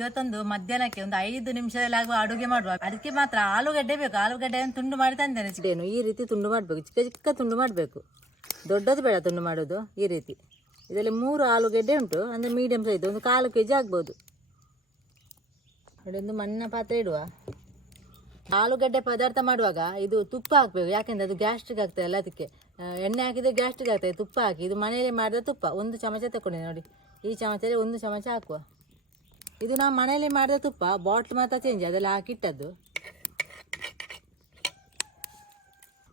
ಇವತ್ತೊಂದು ಮಧ್ಯಾಹ್ನಕ್ಕೆ ಒಂದು ಐದು ನಿಮಿಷದಲ್ಲಿ ಆಗುವ ಅಡುಗೆ ಮಾಡುವ. ಅದಕ್ಕೆ ಮಾತ್ರ ಆಲೂಗಡ್ಡೆ ಬೇಕು. ಆಲೂಗಡ್ಡೆಯನ್ನು ತುಂಡು ಮಾಡಿ ತಂದೇನೆ ಚಿಕ್ಕೇನು ಈ ರೀತಿ ತುಂಡು ಮಾಡಬೇಕು. ಚಿಕ್ಕ ಚಿಕ್ಕ ತುಂಡು ಮಾಡಬೇಕು. ದೊಡ್ಡದು ಬೇಡ ತುಂಡು ಮಾಡೋದು ಈ ರೀತಿ. ಇದರಲ್ಲಿ ಮೂರು ಆಲೂಗಡ್ಡೆ ಉಂಟು. ಅಂದರೆ ಮೀಡಿಯಮ್ ಸೈಜ್ ಒಂದು ಕಾಲು ಕೆ ಜಿ ಆಗ್ಬೋದು. ಒಂದು ಮಣ್ಣಿನ ಪಾತ್ರೆ ಇಡುವ. ಆಲೂಗಡ್ಡೆ ಪದಾರ್ಥ ಮಾಡುವಾಗ ಇದು ತುಪ್ಪ ಹಾಕಬೇಕು. ಯಾಕೆಂದರೆ ಅದು ಗ್ಯಾಸ್ಟ್ರಿಕ್ ಆಗ್ತದೆ ಅಲ್ಲ ಅದಕ್ಕೆ. ಎಣ್ಣೆ ಹಾಕಿದ್ರೆ ಗ್ಯಾಸ್ಟ್ರಿಕ್ ಆಗ್ತದೆ, ತುಪ್ಪ ಹಾಕಿ. ಇದು ಮನೆಯಲ್ಲಿ ಮಾಡಿದ ತುಪ್ಪ. ಒಂದು ಚಮಚ ತಗೊಂಡೆ ನೋಡಿ. ಈ ಚಮಚದಲ್ಲಿ ಒಂದು ಚಮಚ ಹಾಕುವ. ಇದು ನಾವು ಮನೆಯಲ್ಲಿ ಮಾಡಿದ ತುಪ್ಪ, ಬಾಟ್ಲ್ ಮಾತ್ರ ಚೇಂಜ್ ಅದೆಲ್ಲ ಹಾಕಿಟ್ಟದ್ದು.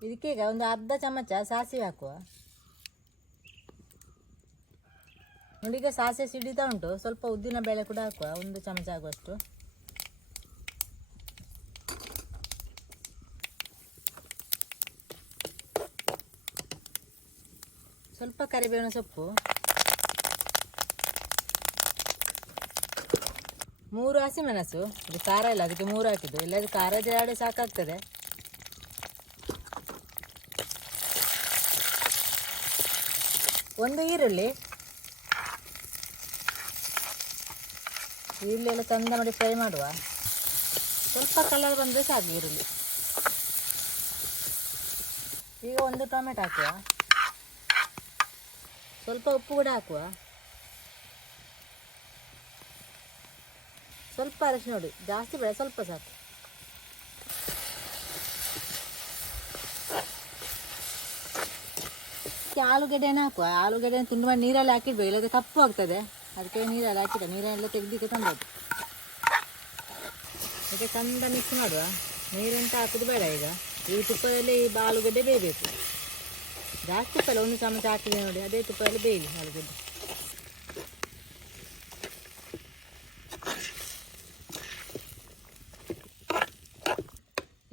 ಇದಕ್ಕೆ ಈಗ ಒಂದು ಅರ್ಧ ಚಮಚ ಸಾಸಿವೆ ಹಾಕುವ. ನೋಡಿ, ಈಗ ಸಾಸಿವೆ ಸಿಡಿತಾ ಉಂಟು. ಸ್ವಲ್ಪ ಉದ್ದಿನ ಬೇಳೆ ಕೂಡ ಹಾಕುವ, ಒಂದು ಚಮಚ ಆಗುವಷ್ಟು. ಸ್ವಲ್ಪ ಕರಿಬೇವಿನ ಸೊಪ್ಪು. ಮೂರು ಹಸಿಮೆಣಸು ಇದು ಖಾರ ಇಲ್ಲ, ಅದಕ್ಕೆ ಮೂರು ಹಾಕಿದ್ದು. ಇಲ್ಲದೆ ಖಾರ ಜಾಡೆ ಸಾಕಾಗ್ತದೆ. ಒಂದು ಈರುಳ್ಳಿ. ಈರುಳ್ಳಿ ಎಲ್ಲ ಚಂದ ಮಾಡಿ ಫ್ರೈ ಮಾಡುವ. ಸ್ವಲ್ಪ ಕಲರ್ ಬಂದರೆ ಸಾಕು ಈರುಳ್ಳಿ. ಈಗ ಒಂದು ಟೊಮೆಟೊ ಹಾಕುವ. ಸ್ವಲ್ಪ ಉಪ್ಪು ಕೂಡ ಹಾಕುವ. ಸ್ವಲ್ಪ ಅರಶಿನ ನೋಡಿ ಜಾಸ್ತಿ ಬೇಡ ಸ್ವಲ್ಪ ಸಾಕು. ಆಲೂಗಡ್ಡೆನ ಹಾಕುವ ಆಲೂಗಡ್ಡೆ ತುಂಡು ಮಾಡಿ ನೀರಲ್ಲಿ ಹಾಕಿಡ್ಬೇಕು ಇಲ್ಲದೆ ಕಪ್ಪು ಆಗ್ತದೆ. ಅದಕ್ಕೆ ನೀರಲ್ಲಿ ಹಾಕಿದ ನೀರನ್ನೆಲ್ಲ ತೆಗ್ದಿಕ್ಕೆ ತಂದದ್ದು. ಇದಕ್ಕೆ ಕಂದ ಮಿಕ್ಸ್ ಮಾಡುವ. ನೀರೆಂತ ಹಾಕುದು ಬೇಡ ಈಗ. ಈ ತುಪ್ಪದಲ್ಲಿ ಈ ಆಲೂಗಡ್ಡೆ ಬೇಯಬೇಕು. ಜಾಸ್ತಿ ತುಪ್ಪ ಒಂದು ಚಮಚ ಹಾಕಿದೆ ನೋಡಿ, ಅದೇ ತುಪ್ಪದಲ್ಲಿ ಬೇಯಲಿ ಆಲೂಗಡ್ಡೆ.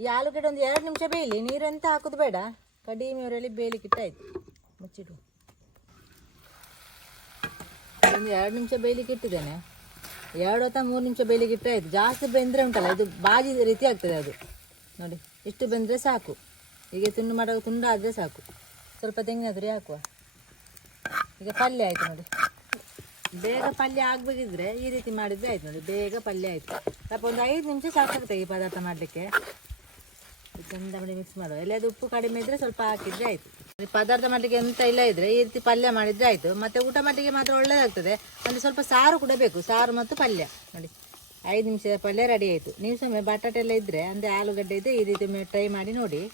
ಈ ಆಲೂಗಡ್ಡೆ ಒಂದು ಎರಡು ನಿಮಿಷ ಬೇಯಲಿ. ನೀರಂತ ಹಾಕೋದು ಬೇಡ. ಕಡಿಮೆ ಅವರಲ್ಲಿ ಬೇಯಲಿಕ್ಕೆ ಇಟ್ಟಾಯ್ತು ಮುಚ್ಚಿಡು. ಒಂದು ಎರಡು ನಿಮಿಷ ಬೇಯಲಿಕ್ಕೆ ಇಟ್ಟಿದ್ದೇನೆ. ಎರಡು ಅಥವಾ ಮೂರು ನಿಮಿಷ ಬೇಯಲಿಕ್ಕೆ ಇಟ್ಟಾಯ್ತು ಜಾಸ್ತಿ ಬೆಂದರೆ ಉಂಟಲ್ಲ, ಇದು ಬಾಜಿ ರೀತಿ ಆಗ್ತದೆ ಅದು. ನೋಡಿ, ಇಷ್ಟು ಬೆಂದರೆ ಸಾಕು. ಈಗ ತುಂಡು ಮಾಡೋ ತುಂಡು ಆದರೆ ಸಾಕು. ಸ್ವಲ್ಪ ತೆಂಗಿನ ತುರಿ ಹಾಕುವ. ಈಗ ಪಲ್ಯ ಆಯಿತು ನೋಡಿ. ಬೇಗ ಪಲ್ಯ ಆಗಬೇಕಿದ್ರೆ ಈ ರೀತಿ ಮಾಡಿದರೆ ಆಯ್ತು ನೋಡಿ. ಬೇಗ ಪಲ್ಯ ಆಯಿತು. ಸ್ವಲ್ಪ ಒಂದು ಐದು ನಿಮಿಷ ಸಾಕಾಗ್ತದೆ ಈ ಪದಾರ್ಥ ಮಾಡಲಿಕ್ಕೆ. ಚಂದ ಮಾಡಿ ಮಿಕ್ಸ್ ಮಾಡುವ. ಎಲ್ಲದು ಉಪ್ಪು ಕಡಿಮೆ ಇದ್ರೆ ಸ್ವಲ್ಪ ಹಾಕಿದ್ರೆ ಆಯ್ತು. ಪದಾರ್ಥ ಮಾಡಲಿಕ್ಕೆ ಎಂತ ಇಲ್ಲ ಇದ್ರೆ ಈ ರೀತಿ ಪಲ್ಯ ಮಾಡಿದ್ರೆ ಆಯ್ತು. ಮತ್ತೆ ಊಟ ಮಾಡಲಿಕ್ಕೆ ಮಾತ್ರ ಒಳ್ಳೇದಾಗ್ತದೆ. ಅಂದ್ರೆ ಸ್ವಲ್ಪ ಸಾರು ಕೂಡ ಬೇಕು. ಸಾರು ಮತ್ತು ಪಲ್ಯ. ನೋಡಿ. ಐದು ನಿಮಿಷದ ಪಲ್ಯ ರೆಡಿ ಆಯಿತು. ನೀವು ಸಮಯ ಬಟಾಟೆ ಎಲ್ಲ ಇದ್ರೆ, ಅಂದ್ರೆ ಆಲೂಗಡ್ಡೆ ಇದ್ರೆ ಈ ರೀತಿ ಟ್ರೈ ಮಾಡಿ ನೋಡಿ.